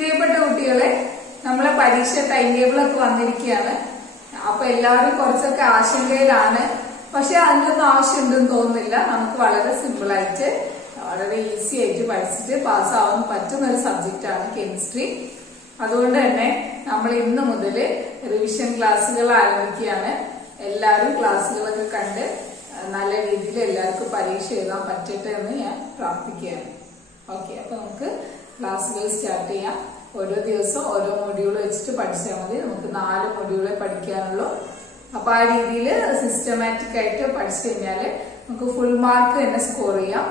പ്രിയപ്പെട്ട കുട്ടികളെ, നമ്മളെ പരീക്ഷ ടൈം ടേബിളൊക്കെ വന്നിരിക്കുകയാണ്. അപ്പൊ എല്ലാവരും കുറച്ചൊക്കെ ആശങ്കയിലാണ്. പക്ഷെ അതിനൊന്നും ആവശ്യമുണ്ടെന്ന് തോന്നുന്നില്ല. നമുക്ക് വളരെ സിമ്പിൾ ആയിട്ട് വളരെ ഈസി ആയിട്ട് പഠിച്ചിട്ട് പാസ്സാവാൻ പറ്റുന്ന ഒരു സബ്ജക്റ്റാണ് കെമിസ്ട്രി. അതുകൊണ്ട് തന്നെ നമ്മൾ ഇന്ന് മുതൽ റിവിഷൻ ക്ലാസ്സുകൾ ആരംഭിക്കുകയാണ്. എല്ലാവരും ക്ലാസ്സുകളൊക്കെ കണ്ട് നല്ല രീതിയിൽ എല്ലാവർക്കും പരീക്ഷ എഴുതാൻ പറ്റട്ടെ എന്ന് ഞാൻ പ്രാർത്ഥിക്കുകയാണ്. ഓക്കെ, അപ്പൊ നമുക്ക് ക്ലാസ്സുകൾ സ്റ്റാർട്ട് ചെയ്യാം. ഓരോ ദിവസം ഓരോ മൊഡ്യൂൾ വെച്ചിട്ട് പഠിച്ചാൽ മതി. നമുക്ക് 4 മൊഡ്യൂളെ പഠിക്കാനുള്ളൂ. അപ്പൊ ആ രീതിയിൽ സിസ്റ്റമാറ്റിക് ആയിട്ട് പഠിച്ചു കഴിഞ്ഞാല് നമുക്ക് ഫുൾ മാർക്ക് തന്നെ സ്കോർ ചെയ്യാം.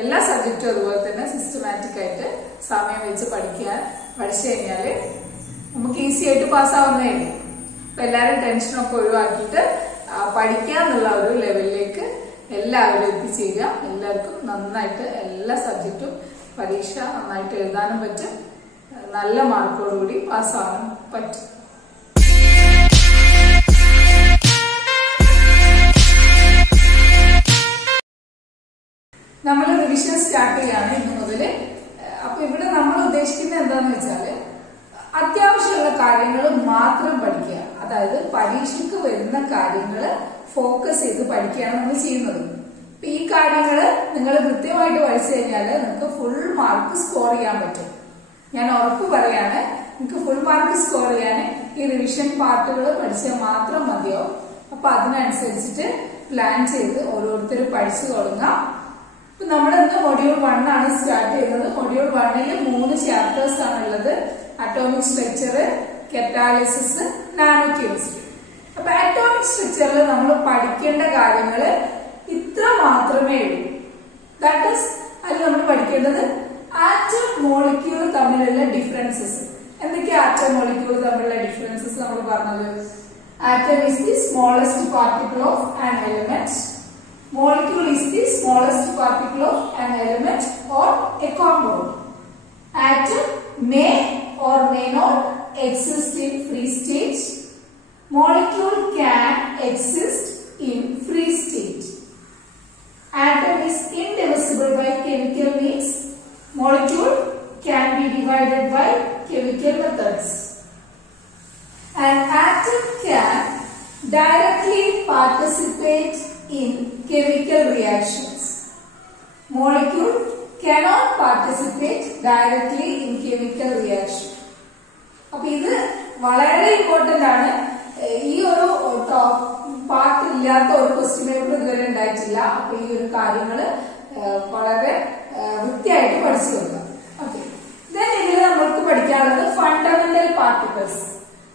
എല്ലാ സബ്ജക്റ്റും അതുപോലെ തന്നെ സിസ്റ്റമാറ്റിക് ആയിട്ട് സമയം വെച്ച് പഠിച്ചു കഴിഞ്ഞാല് നമുക്ക് ഈസി ആയിട്ട് പാസ്സാവുന്നേ ഉള്ളൂ. അപ്പൊ എല്ലാവരും ടെൻഷനൊക്കെ ഒഴിവാക്കിയിട്ട് പഠിക്കാന്നുള്ള ഒരു ലെവലിലേക്ക് എല്ലാവരും എത്തിച്ചേരുക. എല്ലാവർക്കും നന്നായിട്ട് എല്ലാ സബ്ജക്റ്റും പരീക്ഷ നന്നായിട്ട് എഴുതാനും പറ്റും, നല്ല മാർക്കോടുകൂടി പാസ്സാവാനും പറ്റും. നമ്മൾ റിവിഷൻ സ്റ്റാർട്ട് ചെയ്യാണ് ഇന്ന് മുതല്. അപ്പൊ ഇവിടെ നമ്മൾ ഉദ്ദേശിക്കുന്നത് എന്താന്ന് വെച്ചാല് അത്യാവശ്യമുള്ള കാര്യങ്ങൾ മാത്രം പഠിക്കുക. അതായത് പരീക്ഷയ്ക്ക് വരുന്ന കാര്യങ്ങൾ ഫോക്കസ് ചെയ്ത് പഠിക്കുകയാണ് നമ്മൾ ചെയ്യുന്നത്. അപ്പൊ ഈ കാര്യങ്ങള് നിങ്ങൾ കൃത്യമായിട്ട് പഠിച്ചു കഴിഞ്ഞാല് നിങ്ങൾക്ക് ഫുൾ മാർക്ക് സ്കോർ ചെയ്യാൻ പറ്റും. ഞാൻ ഉറപ്പ് പറയാണ്, നിങ്ങൾക്ക് ഫുൾ മാർക്ക് സ്കോർ ചെയ്യാൻ ഈ റിവിഷൻ പാർട്ടുകൾ പഠിച്ചാൽ മാത്രം മതിയാവും. അപ്പൊ അതിനനുസരിച്ചിട്ട് പ്ലാൻ ചെയ്ത് ഓരോരുത്തരും പഠിച്ചു തുടങ്ങാം. ഇപ്പൊ നമ്മൾ ഇന്ന് മൊഡ്യൂൾ 1 ആണ് സ്റ്റാർട്ട് ചെയ്യുന്നത്. മൊഡ്യൂൾ 1ൽ 3 ചാപ്റ്റേഴ്സ് ആണുള്ളത്. Atomic structure, catalysis, nano chemistry. അപ്പൊ അറ്റോമിക് സ്ട്രക്ചറിൽ നമ്മൾ പഠിക്കേണ്ട കാര്യങ്ങൾ ഇത്ര മാത്രമേ ഉള്ളൂ. ദാറ്റ് ഈസ്, അതിൽ നമ്മൾ പഠിക്കേണ്ടത് ആറ്റം മോളിക്യൂൾ തമ്മിലുള്ള ഡിഫറൻസസ്. എന്തൊക്കെയാ ആറ്റം മോളിക്യൂൾ തമ്മിലുള്ള ഡിഫറൻസസ് നമ്മൾ പറഞ്ഞത്? Atom is the smallest particle of an element. Molecule is the smallest particle of an element or a compound. Atom may or may not exist in free state. Molecule can exist in free state. Atom is indivisible by chemical means. Molecule can be divided by chemical methods. An atom can directly participate in chemical reactions. Molecule cannot participate directly in chemical reaction. അപ്പൊ ഇത് വളരെ important ആണ്. ഈ ഒരു part ഇല്ലാത്ത ഒരു question paper ഇതുവരെ ഉണ്ടായിട്ടില്ല. അപ്പൊ ഈ ഒരു കാര്യങ്ങള് വളരെ വൃത്തിയായിട്ട് പഠിച്ചു വെക്കാം. ഓക്കെ, ഇതിൽ നമ്മൾക്ക് പഠിക്കാനുള്ളത് ഫണ്ടമെന്റൽ പാർട്ടിക്കിൾസ്.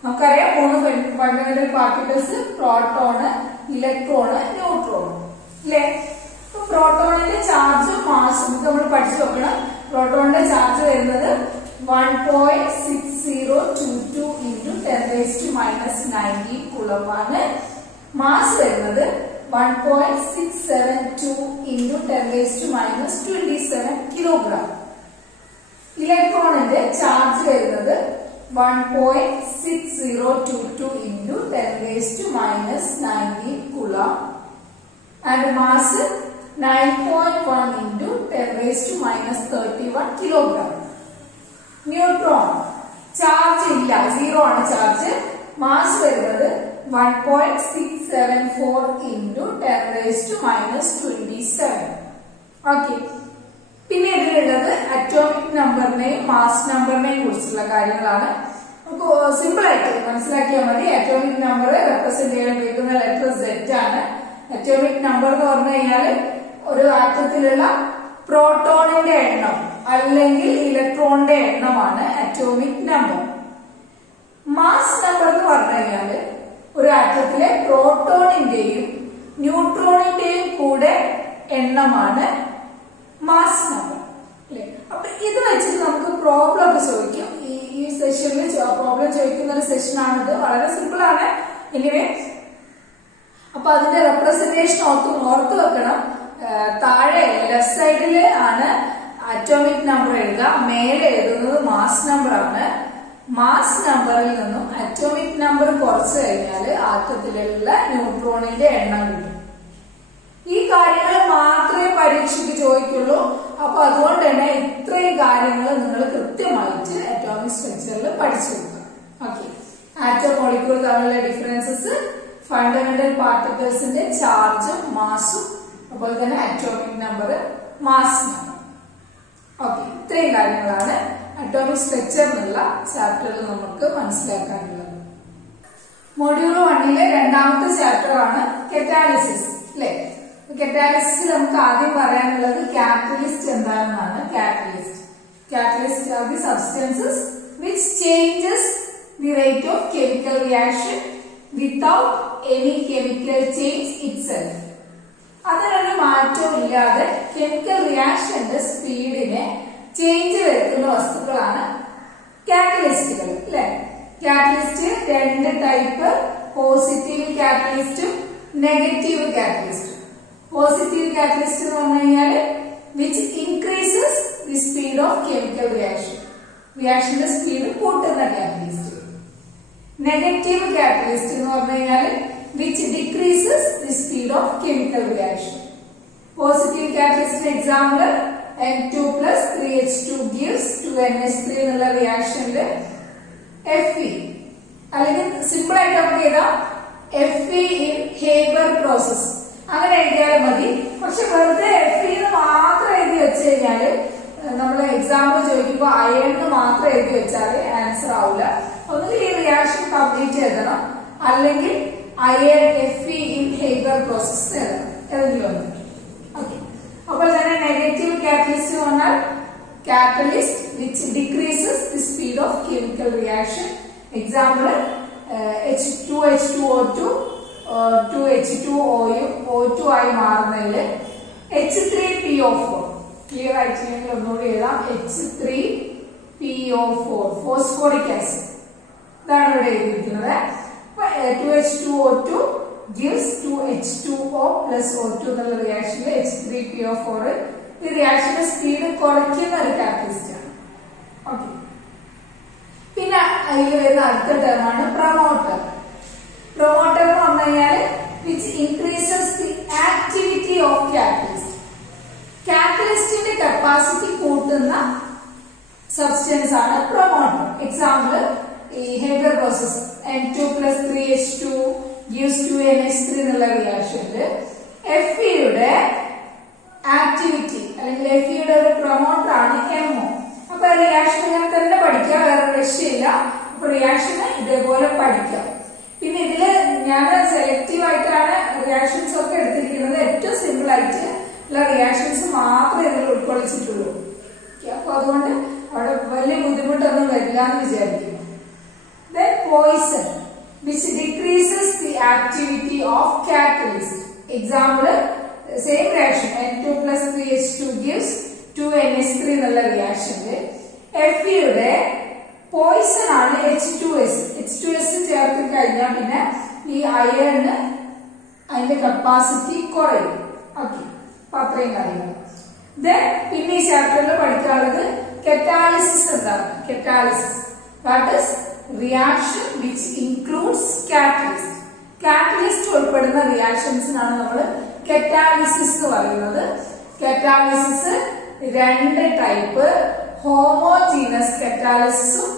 നമുക്കറിയാം 3 fundamental particles: proton, electron, neutron. അല്ലെ? പ്രോട്ടോണിന്റെ ചാർജും മാസും നമ്മൾ പഠിച്ചു നോക്കണം. പ്രോട്ടോണിന്റെ ചാർജ് വരുന്നത് 1.6022 into 10⁻⁻⁹ കൂളംബ് ആണ്. മാസ് വരുന്നത് 1.672 into 10⁻⁻27 കിലോഗ്രാം. ഇലക്ട്രോണിന്റെ ചാർജ് വരുന്നത് 1.6022 into 10⁻⁻⁹ coulomb and mass 9.1 into 10⁻⁻31 kilogram. Neutron charge ഇല്ല, 0 ആണ് ചാർജ്. മാസ് വരുന്നത് 1.674 into 10⁻⁻27. ഓക്കെ, പിന്നെ ഇതിലുള്ളത് അറ്റോമിക് നമ്പറിനെയും മാസ് നമ്പറിനെയും കുറിച്ചുള്ള കാര്യങ്ങളാണ്. നമുക്ക് സിമ്പിൾ ആയിട്ട് മനസ്സിലാക്കിയാൽ മതി. അറ്റോമിക് നമ്പർ റെപ്രസെന്റ് ചെയ്യാൻ ഉപയോഗിക്കുന്ന ലെറ്റർ Z ആണ്. അറ്റോമിക് നമ്പർ എന്ന് പറഞ്ഞു കഴിഞ്ഞാൽ ഒരു ആറ്റത്തിലുള്ള പ്രോട്ടോണിന്റെ എണ്ണം അല്ലെങ്കിൽ ഇലക്ട്രോണിന്റെ എണ്ണമാണ് അറ്റോമിക് നമ്പർ. മാസ് നമ്പർ എന്ന് പറഞ്ഞു കഴിഞ്ഞാൽ ഒരു ആറ്റത്തിലെ പ്രോട്ടോണിന്റെയും ന്യൂട്രോണിന്റെയും കൂടെ എണ്ണമാണ് മാസ് നമ്പർ. അല്ലെ? അപ്പൊ ഇത് വെച്ചിട്ട് നമുക്ക് പ്രോബ്ലം ഒക്കെ ചോദിക്കും. ഈ സെഷനിൽ പ്രോബ്ലം ചോദിക്കുന്ന ഒരു സെഷനാണിത്. വളരെ സിമ്പിൾ ആണ്. എനിവേ, അപ്പൊ അതിന്റെ റെപ്രസെന്റേഷൻ ഓർത്ത് വെക്കണം. താഴെ ലെഫ്റ്റ് സൈഡില് ആണ് അറ്റോമിക് നമ്പർ എഴുതുക, മേലെ എഴുതുന്നത് മാസ് നമ്പർ ആണ്. മാസ് നമ്പറിൽ നിന്നും അറ്റോമിക് നമ്പർ കുറച്ച് കഴിഞ്ഞാൽ ആറ്റത്തിലുള്ള ന്യൂട്രോണിന്റെ എണ്ണം കിട്ടും. ഈ കാര്യങ്ങൾ മാത്രമേ പരീക്ഷയ്ക്ക് ചോദിക്കുള്ളൂ. അപ്പൊ അതുകൊണ്ട് തന്നെ ഇത്രയും കാര്യങ്ങൾ നിങ്ങൾ കൃത്യമായിട്ട് അറ്റോമിക് സ്ട്രക്ചറിൽ പഠിച്ചു വെക്കുക. ഓക്കെ, ആറ്റം മോളിക്യൂൾ തമ്മിലുള്ള ഡിഫറൻസസ്, ഫണ്ടമെന്റൽ പാർട്ടിക്കിൾസിന്റെ ചാർജും മാസും, അതുപോലെ തന്നെ atomic number, mass number. Okay, ഇത്രയും കാര്യങ്ങളാണ് അറ്റോമിക് സ്ട്രക്ചർ എന്നുള്ള ചാപ്റ്ററിൽ നമുക്ക് മനസ്സിലാക്കാനുള്ളത്. മൊഡ്യൂൾ 1 രണ്ടാമത്തെ ചാപ്റ്റർ ആണ് കറ്റാലിസിസ് അല്ലെ. കറ്റാലിസിസ് നമുക്ക് ആദ്യം പറയാനുള്ളത് കാറ്റലിസ്റ്റ് എന്താണെന്നാണ്. Catalyst are the substances which changes the rate of chemical reaction without any chemical change itself. അതിനൊരു മാറ്റവും ഇല്ലാതെ കെമിക്കൽ റിയാക്ഷന്റെ സ്പീഡിനെ ചേഞ്ച് വരുത്തുന്ന വസ്തുക്കളാണ് കാറ്റലിസ്റ്റുകൾ അല്ലെ. കാറ്റലിസ്റ്റ് രണ്ട് ടൈപ്പ്, പോസിറ്റീവ് കാറ്റലിസ്റ്റും നെഗറ്റീവ് കാറ്റലിസ്റ്റും. പോസിറ്റീവ് കാറ്റലിസ്റ്റ് എന്ന് പറഞ്ഞു കഴിഞ്ഞാൽ which increases the speed of chemical റിയാക്ഷന്റെ സ്പീഡ് കൂട്ടുന്ന കാറ്റലിസ്റ്റ്. നെഗറ്റീവ് കാറ്റലിസ്റ്റ് എന്ന് പറഞ്ഞു കഴിഞ്ഞാൽ which decreases the speed of chemical reaction. Positive catalyst example N2 plus 3H2 gives 2NH3 എന്നുള്ള റിയാക്ഷനില് Fe അല്ലെങ്കിൽ സിമ്പിൾ ആയിട്ട് നമുക്ക് എഴുതാം Fe in Haber process അങ്ങനെ എഴുതിയാലും മതി. പക്ഷെ വെറുതെ Fe എന്ന് മാത്രം എഴുതി വെച്ച് കഴിഞ്ഞാല് നമ്മൾ എക്സാമ്പിൾ ചോദിക്കുമ്പോൾ അയൺ മാത്രം എഴുതി വെച്ചാല് ആൻസർ ആവില്ല. ഒന്നുകിൽ ഈ റിയാക്ഷൻ കംപ്ലീറ്റ് എഴുതണം, അല്ലെങ്കിൽ iron Fe in Haber process ഏതെങ്കിലും ഒന്ന്. ഓക്കെ, അപ്പോൾ തന്നെ നെഗറ്റീവ് കാറ്റലിസ്റ്റ് എന്ന് പറഞ്ഞാൽ catalyst which decreases the speed of chemical reaction. Example H2H2O2 2H2Oയും O2 ആയി മാറുന്നതിൽ H3PO4 ക്ലിയർ ആയിട്ടില്ലെങ്കിൽ ഒന്നുകൂടി എഴുതാം. H3PO4 ഫോസ്ഫോറിക് ആസിഡ് ഇതാണ് ഇവിടെ എഴുതിയിരിക്കുന്നത്. 2H2O2 gives 2H2O plus O2 എന്നുള്ള റിയാക്ഷനിൽ H3PO4 ഈ റിയാക്ഷന്റെ സ്പീഡ് കുറയ്ക്കുന്ന ഒരു കാറ്റലിസ്റ്റ് ആണ്. ഓക്കെ, പിന്നെ അതിൽ വരുന്ന അടുത്ത ടേമാണ് പ്രൊമോട്ടർ. പ്രൊമോട്ടർ എന്ന് പറഞ്ഞു കഴിഞ്ഞാൽ which increases the activity of catalyst. കാറ്റലിസ്റ്റിന്റെ കപ്പാസിറ്റി കൂട്ടുന്ന സബ്സ്റ്റൻസ് ആണ് പ്രൊമോട്ടർ. എക്സാമ്പിൾ ഈ Haber process N2 plus 3H2 gives 2NH3 എന്നുള്ള റിയാക്ഷനില് Feയുടെ ആക്ടിവിറ്റി അല്ലെങ്കിൽ Feയുടെ ഒരു പ്രൊമോട്ടർ ആണ് MO. അപ്പൊ റിയാക്ഷൻ ഇങ്ങനെ തന്നെ പഠിക്കാം, വേറെ രക്ഷയില്ല. അപ്പൊ റിയാക്ഷന് ഇതേപോലെ പഠിക്കാം. പിന്നെ ഇതില് ഞാൻ സെലക്റ്റീവ് ആയിട്ടാണ് റിയാക്ഷൻസ് ഒക്കെ എടുത്തിരിക്കുന്നത്. ഏറ്റവും സിമ്പിൾ ആയിട്ട് ഉള്ള റിയാക്ഷൻസ് മാത്രമേ ഇതിൽ ഉൾക്കൊള്ളിച്ചിട്ടുള്ളൂ. അപ്പൊ അതുകൊണ്ട് അവിടെ വലിയ ബുദ്ധിമുട്ടൊന്നും വരില്ല എന്ന് വിചാരിക്കുന്നു. Then poison which decreases the activity of catalyst. Example same reaction N2 plus 3H2 gives 2NH3 എന്നുള്ള റിയാക്ഷനിൽ Feയുടെ പോയിസൺ ആണ് H2S. H2S ചേർത്ത് കഴിഞ്ഞാൽ പിന്നെ ഈ അയണ് അതിന്റെ കപ്പാസിറ്റി കുറയും. ഓക്കെ, അപ്പൊ അത്രയും കാര്യങ്ങൾ. ദെൻ പിന്നെ ഈ ചാപ്റ്ററിൽ പഠിക്കാനുള്ളത് കറ്റാലിസിസ് എന്താണ്. Catalysis that is reaction which includes catalyst. Catalyst ഉൾപ്പെടുന്ന റിയാക്ഷൻസിനാണ് നമ്മൾ കറ്റാലിസിസ് എന്ന് പറയുന്നത്. കറ്റാലിസിസ് രണ്ട് ടൈപ്പ്, ഹോമോജീനസ് കറ്റാലിസിസും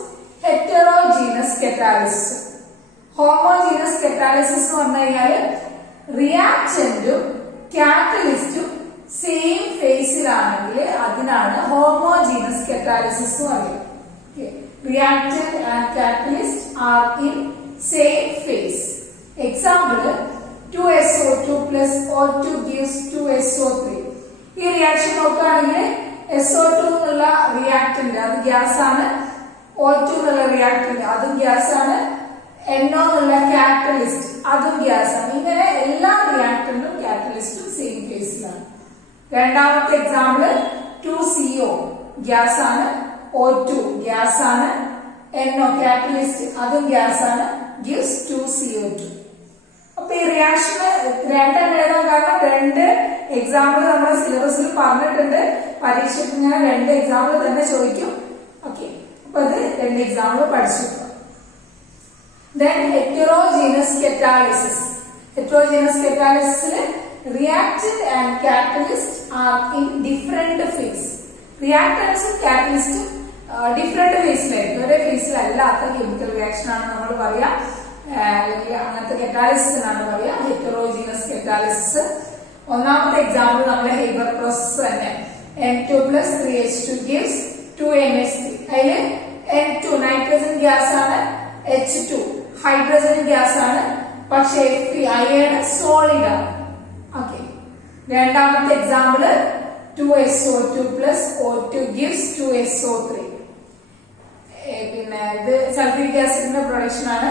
ഹെറ്ററോജീനസ് കറ്റാലിസിസും. ഹോമോജീനസ് കറ്റാലിസിസ് എന്ന് പറഞ്ഞു കഴിഞ്ഞാൽ റിയാക്ടന്റും കാറ്റലിസ്റ്റും സെയിം ഫേസിലാണെങ്കിൽ അതിനാണ് ഹോമോജീനസ് കറ്റാലിസിസ് എന്ന് പറയുന്നത്. Reactant and catalyst are in same phase. Example 2SO2 plus O2 gives 2SO3. ഈ റിയാക്ഷൻ നോക്കുകയാണെങ്കിൽ SO2 എന്നുള്ള റിയാക്ടന്റ് അത് ഗ്യാസ് ആണ്, O2 എന്നുള്ള റിയാക്ടന്റ് അതും ഗ്യാസ് ആണ്, NO എന്നുള്ള കാറ്റലിസ്റ്റ് അതും ഗ്യാസ് ആണ്. ഇങ്ങനെ എല്ലാ റിയാക്ടന്റും കാറ്റലിസ്റ്റും സെയിം ഫേസിലാണ്. രണ്ടാമത്തെ എക്സാമ്പിൾ 2CO ഗ്യാസ് ആണ്, O2 ഗ്യാസ് ആണ്, NO കാറ്റലിസ്റ്റ് അതും ഗ്യാസ് ആണ്, gives 2CO2. അപ്പൊ ഈ റിയാക്ഷന് രണ്ടെണ്ണം എഴുതാൻ കാരണം രണ്ട് എക്സാമ്പിൾ നമ്മുടെ സിലബസിൽ പറഞ്ഞിട്ടുണ്ട്. പരീക്ഷയ്ക്ക് ഇങ്ങനെ രണ്ട് എക്സാമ്പിൾ തന്നെ ചോദിക്കും. ഓക്കെ, അപ്പൊ അത് രണ്ട് എക്സാമ്പിൾ പഠിച്ചു. Then heterogeneous catalysis. Heterogeneous catalysis reactant and catalyst are in different phase. Reactants ഉം catalyst ഡിഫറെന്റ് ഫേസിലായിരിക്കും, ഒരേ ഫേസിലല്ലാത്ത കെമിക്കൽ റിയാക്ഷൻ ആണ് നമ്മൾ പറയാ, അല്ലെങ്കിൽ അങ്ങനത്തെ കറ്റാലിസിസ് ആണ് പറയാ ഹെറ്ററോജീനസ് കറ്റാലിസിസ്. ഒന്നാമത്തെ എക്സാമ്പിൾ നമ്മുടെ ഹേബർ പ്രോസസ് തന്നെ. N2 plus 3H2 gives 2NH3. അതില് N2 നൈട്രജൻ ഗ്യാസ് ആണ്, H2 ഹൈഡ്രജൻ ഗ്യാസ് ആണ്, പക്ഷെ F3 അയൺ സോളിഡ് ആണ്. ഓക്കെ. രണ്ടാമത്തെ example 2SO2 plus O2 gives 2SO3. പിന്നെ ഇത് സൾഫ്യൂരിക് ആസിഡിന്റെ പ്രൊഡക്ഷൻ ആണ്.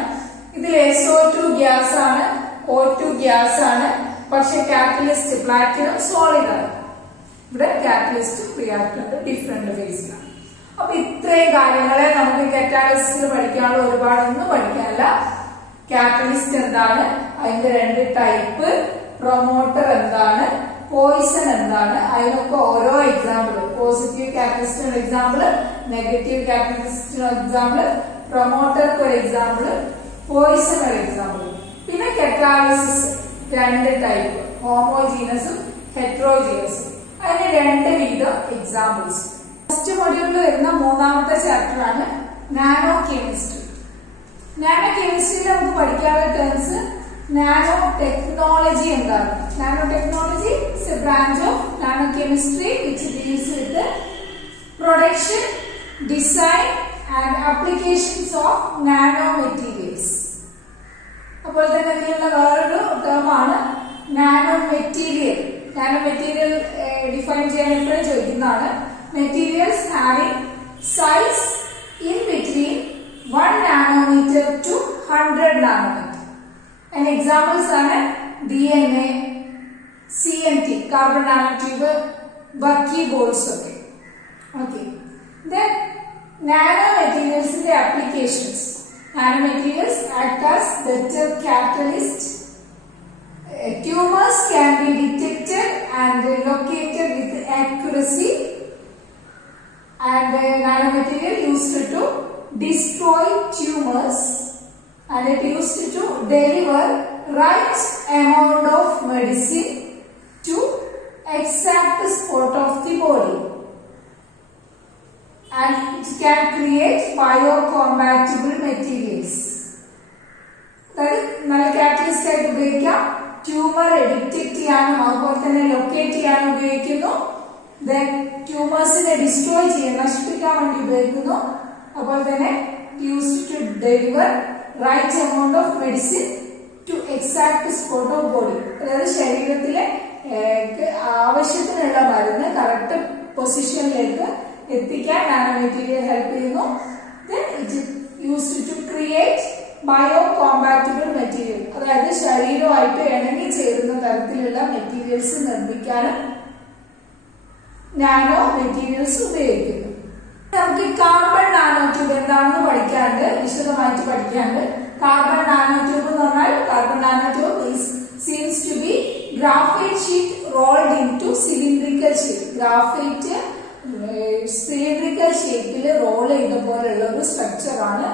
ഇതിൽ SO2 ഗ്യാസ് ആണ്, O2 ഗ്യാസ് ആണ്, പക്ഷെ കാറ്റലിസ്റ്റ് പ്ലാറ്റിനം സോളിഡ് ആണ്. ഇവിടെ കാറ്റലിസ്റ്റും റിയാക്ടന്റും ഡിഫറെന്റ് ഫേസിലാണ്. അപ്പൊ ഇത്രയും കാര്യങ്ങളെ നമുക്ക് കറ്റാലിസ്റ്റിൽ പഠിക്കാനുള്ള ഒരുപാടൊന്നും പഠിക്കാനല്ല. കാറ്റലിസ്റ്റ് എന്താണ്, അതിന്റെ രണ്ട് ടൈപ്പ്, പ്രൊമോട്ടർ എന്താണ്, പോയിസൺ എന്താണ്, അതിനൊക്കെ ഓരോ എക്സാമ്പിൾ, പോസിറ്റീവ് കാറ്റലിസ്റ്റിന് ഒരു എക്സാമ്പിൾ, നെഗറ്റീവ് കാറ്റലിസ്റ്റിന് ഒരു എക്സാമ്പിൾ, പ്രൊമോട്ടർക്ക് ഒരു എക്സാമ്പിൾ, പോയിസൺ ഒരു എക്സാമ്പിൾ. പിന്നെ കറ്റാലിസിസ് രണ്ട് ടൈപ്പ്, ഹോമോജീനസും ഹെറ്ററോജീനസും. അതിന് രണ്ട് വീതം എക്സാമ്പിൾസ്. ഫസ്റ്റ് മൊഡ്യൂളിൽ വരുന്ന മൂന്നാമത്തെ ചാപ്റ്റർ ആണ് നാനോ കെമിസ്ട്രി. നാനോ കെമിസ്ട്രിയിൽ നമുക്ക് പഠിക്കാനുള്ള ടേംസ് നാനോ ടെക്നോളജി എന്താണ്. Nano technology is a branch of nano chemistry which deals with production, design and applications of nano materials. അപ്പോൾ തന്നെ ഇതിലുള്ള വേറൊരു ടേമാണ് nano material. Nano material define ചെയ്യാൻ എപ്പോഴും ചോദിക്കുന്നതാണ്. Materials having size in between 1 nanometer to 100 nanometer. And examples are DNA, CNT, carbon nanotube, buckyballs. Okay. Then nanomaterials in the applications. Nanomaterials act as better catalyst. Tumors can be detected and located with accuracy. And nanomaterial used to destroy tumors. And it used to deliver right amount of medicine to exact spot of the body. And it can create biocompatible materials. That is, null catalyst ആയിട്ട് ഉപയോഗിക്കാം. Tumour detect ചെയ്യാനും അതുപോലെ തന്നെ locate ചെയ്യാനും ഉപയോഗിക്കുന്നു. Then ട്യൂമേഴ്സിനെ destroy ചെയ്യാൻ, നശിപ്പിക്കാൻ വേണ്ടി ഉപയോഗിക്കുന്നു. അതുപോലെ തന്നെ used to deliver right amount of medicine to exact spot of body. അതായത് ശരീരത്തിലെ ആവശ്യത്തിനുള്ള മരുന്ന് കറക്റ്റ് പൊസിഷനിലേക്ക് എത്തിക്കാൻ നാനോ മെറ്റീരിയൽ ഹെൽപ്പ് ചെയ്യുന്നു. Then it is used to create biocompatible material. അതായത് ശരീരവുമായിട്ട് ഇണങ്ങി ചേരുന്ന തരത്തിലുള്ള മെറ്റീരിയൽസ് നിർമ്മിക്കാനും നാനോ മെറ്റീരിയൽസ് ഉപയോഗിക്കുന്നു. നമുക്ക് കാർബൺ നാനോ ട്യൂബ് എന്താണെന്ന് പഠിക്കാണ്ട്, വിശദമായിട്ട് പഠിക്കാണ്ട്. കാർബൺ നാനോ ട്യൂബ് എന്ന് പറഞ്ഞാൽ carbon nano tube seems to be graphite sheet rolled into cylindrical shape. Graphite cylindrical ഷേപ്പിൽ റോൾ ചെയ്ത പോലെയുള്ള ഒരു സ്ട്രക്ചർ ആണ്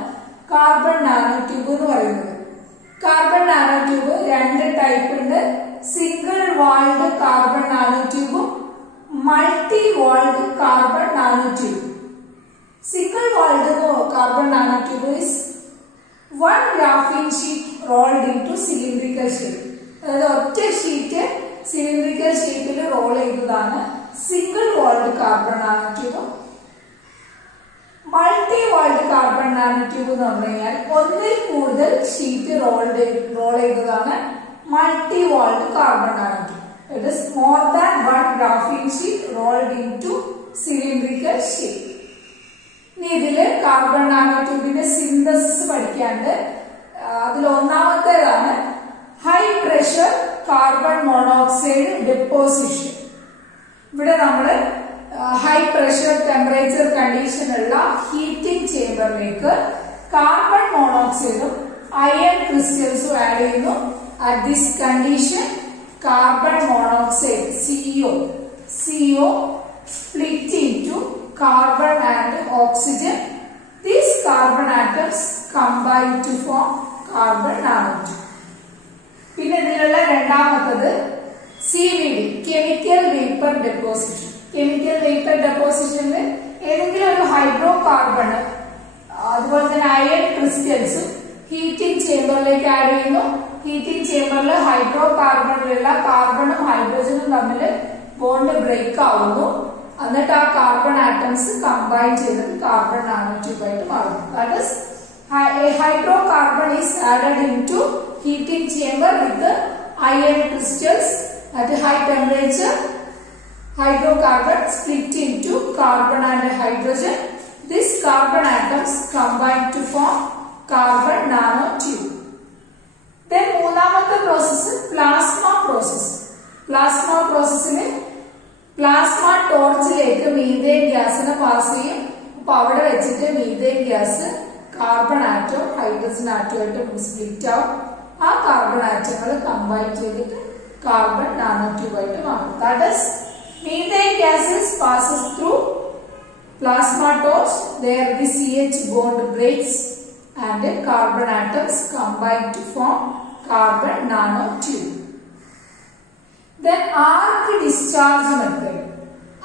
കാർബൺ നാനോ ട്യൂബ് എന്ന് പറയുന്നത്. കാർബൺ നാനോ ട്യൂബ് രണ്ട് ടൈപ്പ് ഉണ്ട്. സിംഗിൾ വാൾഡ് കാർബൺ നാനോ ട്യൂബും multi walled carbon nano tube. Single walled carbon nanotube is one graphene sheet rolled into cylindrical shape. അതായത് ഒറ്റ ഷീറ്റ് സിലിണ്ടറിക്കൽ ഷേപ്പിൽ roll ചെയ്തതാണ് single walled carbon nanotube. Multi walled carbon nanotube എന്ന് പറഞ്ഞു കഴിഞ്ഞാൽ ഒന്നിൽ കൂടുതൽ ഷീറ്റ് റോൾ ചെയ്തതാണ് multi walled carbon nanotube. It is more than one graphene sheet rolled into cylindrical shape. ഇനി ഇതില് കാർബൺ നാനോട്യൂബിന്റെ സിന്തസിസ് പഠിക്കാണ്ട്. അതിൽ ഒന്നാമത്തേതാണ് high pressure carbon monoxide deposition. ഇവിടെ നമ്മള് ഹൈ പ്രഷർ ടെമ്പറേച്ചർ കണ്ടീഷനുള്ള ഹീറ്റിംഗ് ചേമ്പറിലേക്ക് കാർബൺ മോണോക്സൈഡും അയൺ ക്രിസ്റ്റൽസും ആഡ് ചെയ്യുന്നു. At this condition carbon monoxide CO split into carbon and oxygen. These carbon atoms combine to form carbon nanotube. പിന്നെ ഇതിലുള്ള രണ്ടാമത്തത് CVD, chemical vapor deposition. Chemical vapor deposition ഏതെങ്കിലും ഒരു ഹൈഡ്രോ കാർബൺ അതുപോലെ തന്നെ അയൺ ക്രിസ്റ്റൽസും ഹീറ്റിംഗ് ചേമ്പറിലേക്ക് ആഡ് ചെയ്യുന്നു. Heating ചേമ്പറിൽ hydro കാർബണിലുള്ള കാർബണും ഹൈഡ്രോജനും തമ്മിൽ bond break ആവുന്നു. എന്നിട്ട് ആ കാർബൺ ആറ്റംസ് കമ്പൈൻ ചെയ്തിട്ട് കാർബൺ നാനോ ട്യൂബ് ആയിട്ട് മാറുന്നു. That is a hydrocarbon is added into heating chamber with the iron crystals at a high temperature. Hydrocarbon split into carbon and hydrogen. These carbon atoms combine to form carbon nanotube. Then മൂന്നാമത്തെ process plasma process. Plasma പ്രോസസ്സിന് plasma ടോർച്ചിലേക്ക് methane ഗ്യാസിനെ pass ചെയ്യും. അപ്പൊ അവിടെ വെച്ചിട്ട് methane gas carbon atom hydrogen ആറ്റമായിട്ട് split ആവും. ആ കാർബൺ ആറ്റങ്ങൾ കമ്പൈൻ ചെയ്തിട്ട് കാർബൺ നാനോ ട്യൂബ് ആയിട്ട് മാറും. That is methane gases passes through plasma torch. There the CH bond breaks and carbon atoms combine to form carbon nanotube. Then arc discharge method.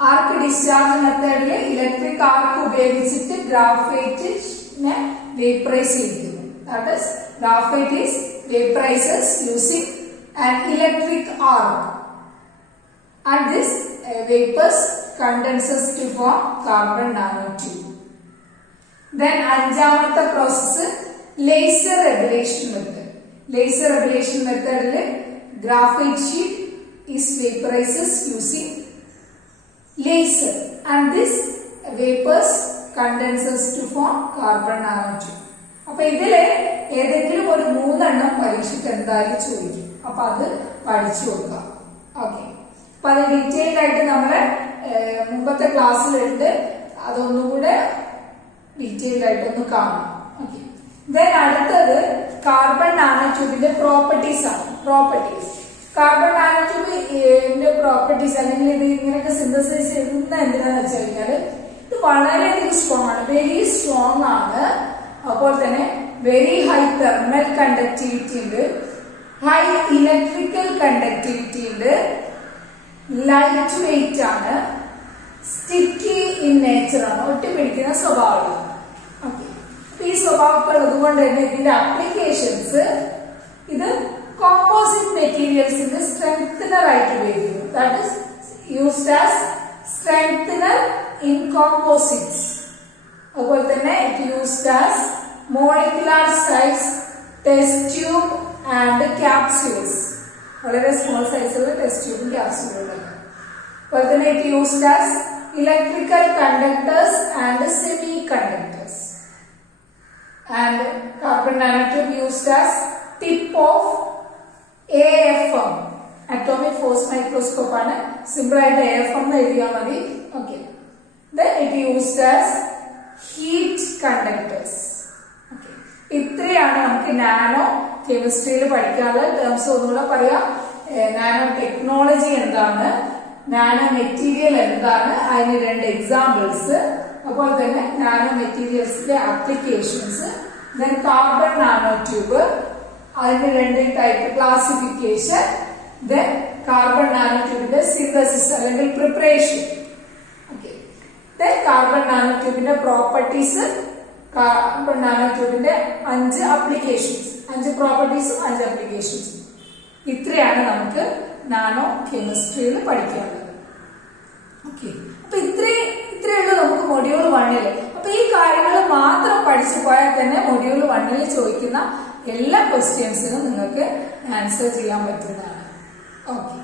Arc discharge method le electric arc ഉപയോഗിച്ചിട്ട് graphite-നെ vaporize ചെയ്യുന്നു. That is graphite is vaporizes using an electric arc. And this vapors condenses to form carbon nanotube. Then അഞ്ചാമത്തെ process laser ablation method. Laser ablation method le graphite sheet is vaporizes using laser and this vapors condenses to form carbon nanotube. അപ്പൊ ഇതില് ഏതെങ്കിലും ഒരു മൂന്നെണ്ണം പരീക്ഷയ്ക്ക് എന്തായാലും ചോദിക്കും. അപ്പൊ അത് പഠിച്ചു കൊടുക്കാം. ഓക്കെ, അപ്പൊ അത് ഡീറ്റെയിൽഡ് ആയിട്ട് നമ്മള് മുമ്പത്തെ ക്ലാസ്സിലുണ്ട്. അതൊന്നുകൂടെ ഡീറ്റെയിൽഡ് ആയിട്ടൊന്ന് കാണാം. ഓക്കെ, ദെൻ അടുത്തത് കാർബൺ നാനോട്യൂബിന്റെ പ്രോപ്പർട്ടീസ് ആണ്. പ്രോപ്പർട്ടീസ് കാർബൺ നാനോട്യൂബിന്റെ പ്രോപ്പർട്ടീസ് അല്ലെങ്കിൽ ഇത് ഇങ്ങനെയൊക്കെ സിന്തസൈസ് ചെയ്യുന്ന എന്തിനാന്ന് വെച്ച് കഴിഞ്ഞാൽ ഇത് വളരെയധികം സ്ട്രോങ് ആണ്, വെരി സ്ട്രോങ് ആണ്. അതുപോലെ തന്നെ വെരി ഹൈ തെർമൽ കണ്ടക്ടിവിറ്റി ഉണ്ട്, ഹൈ ഇലക്ട്രിക്കൽ കണ്ടക്ടിവിറ്റി ഉണ്ട്, ലൈറ്റ് വെയിറ്റ് ആണ്, സ്റ്റിക്കി ഇൻ നേച്ചർ ആണ്, ഒട്ടിപ്പിടിക്കുന്ന സ്വഭാവമാണ്. ഓക്കെ, ഈ സ്വഭാവമൊക്കെ ഉള്ളതുകൊണ്ട് തന്നെ ഇതിന്റെ അപ്ലിക്കേഷൻസ് ഇത് കോമ്പോസിറ്റ് മെറ്റീരിയൽസിന്റെ സ്ട്രെങ്തനർ ആയിട്ട് ഉപയോഗിക്കുന്നു. That is used as strengthener in composites. അതുപോലെ തന്നെ it used as molecular size test tube and capsules. വളരെ സ്മോൾ സൈസുള്ള ടെസ്റ്റ് ട്യൂബും ക്യാപ്സ്യൂളുകളൊക്കെ. അതുപോലെ തന്നെ it used as electrical conductors and semi conductors. And carbon nanotube used as tip of AFM, atomic force microscope ആണ്. Simple ആയിട്ട് AFM എന്ന് എഴുതിയാൽ മതി. Okay, then it used as heat conductors. Okay, ഇത്രയാണ് നമുക്ക് നാനോ കെമിസ്ട്രിയിൽ പഠിക്കാനുള്ള ടേംസ്. ഒന്നുകൂടെ പറയാം, നാനോ ടെക്നോളജി എന്താണ്, നാനോ മെറ്റീരിയൽ എന്താണ്, അതിന് രണ്ട് എക്സാമ്പിൾസ്, അതുപോലെ തന്നെ നാനോ മെറ്റീരിയൽസിന്റെ applications, then carbon nano tube, അതിന്റെ രണ്ട് ടൈപ്പ് ക്ലാസിഫിക്കേഷൻ, ദെൻ കാർബൺ നാനോട്യൂബിന്റെ സിന്തസിസ് അല്ലെങ്കിൽ പ്രിപ്പറേഷൻ. ഓക്കെ, ദെൻ കാർബൺ നാനോട്യൂബിന്റെ പ്രോപ്പർട്ടീസ്, കാർബൺ നാനോട്യൂബിന്റെ 5 അപ്ലിക്കേഷൻസ്, 5 പ്രോപ്പർട്ടീസും 5 അപ്ലിക്കേഷൻസും. ഇത്രയാണ് നമുക്ക് നാനോ കെമിസ്ട്രിയിൽ പഠിക്കാനുള്ളത്. ഓക്കെ, അപ്പൊ ഇത്രയുള്ളൂ നമുക്ക് മൊഡ്യൂൾ 1. അപ്പൊ ഈ കാര്യങ്ങൾ മാത്രം പഠിച്ചു പോയാൽ തന്നെ മൊഡ്യൂൾ 1 ചോദിക്കുന്ന എല്ലാ ക്വസ്റ്റ്യൻസിനും നിങ്ങൾക്ക് ആൻസർ ചെയ്യാൻ പറ്റുന്നതാണ്. ഓക്കെ.